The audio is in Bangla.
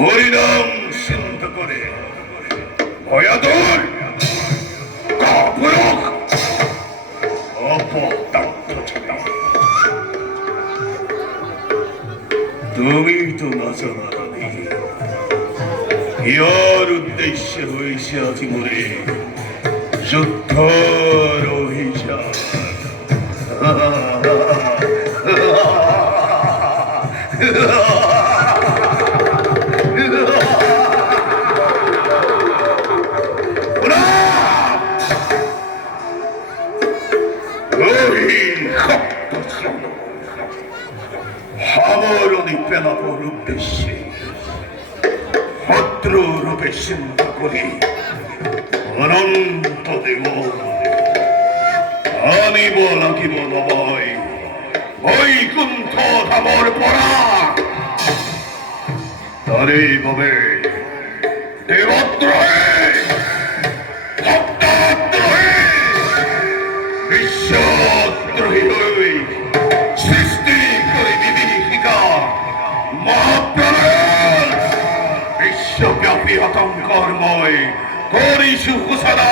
হরিনাম সিদ্ধ করে ভয়াদর কাপুরক অপদার্থ ছাড়া তুমি তো না জানি ইয়ার উদ্দেশ্যে হয়েছে আজি মরে যুদ্ধর অভিযান। হাবরণী পেলাপর উদ্দেশ্যে ভদ্র রূপে চিন্তা করি অনন্ত দেব আমি বলাকিব নয় বৈকুণ্ঠ ধামর পড়া তারে ভাবে দেবদ্রোহে ভক্তদ্রোহে বিশ্বদ্রোহী হই সৃষ্টি করে বিভীষিকা মহাপ্রলয় বিশ্বব্যাপী আতঙ্কময় করিসু ঘোষণা